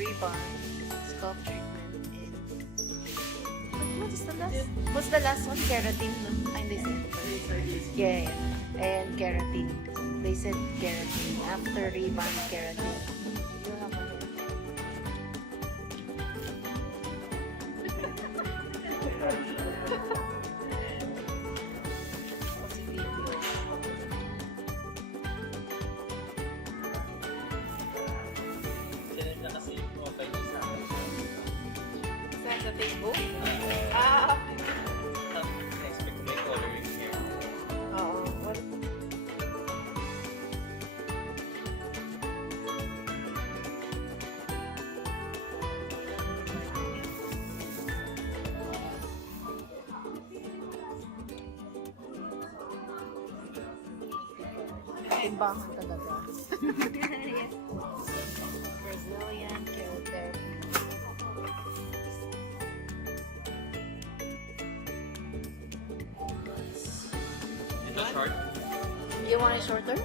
Rebond, scalp treatment, and what's the last? What's the last one? Keratin. Ay, they said. Yeah, yeah. And Keratin. They said Keratin. After Rebond, Keratin. You have a Sa Facebook? Expect may coloring here. Oo. Timbangan talaga. Yes. Brazilian Keratin. Ito short. You want it shorter?